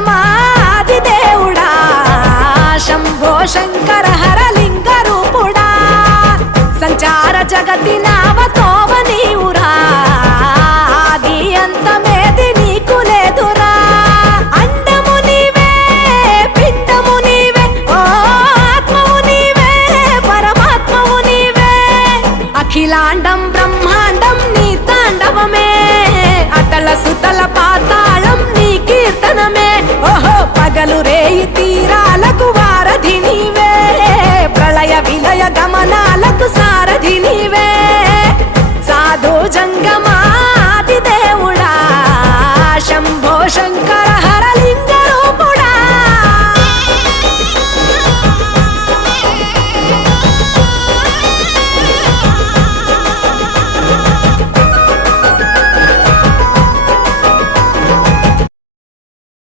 జంగమాది దేవుడా శంభో శంకర హరలింగ రూపుడా సంచార జగతి నావతోవ నీవురా ఆది అంతమేది నీకు లేదురా అండము నీవే పిండము నీవే ఓ ఆత్మవు నీవే పరమాత్మవు నీవే అఖిలాండం బ్రహ్మాండం నీ తాండవమే అతల సుతల పాతాళం నీ కీర్తనమే ఓహో పగలు రేయి తీరాలకు వారధి నీవే ప్రళయ విలయ గమనాలకు సారథి నీవే సాధు జంగమా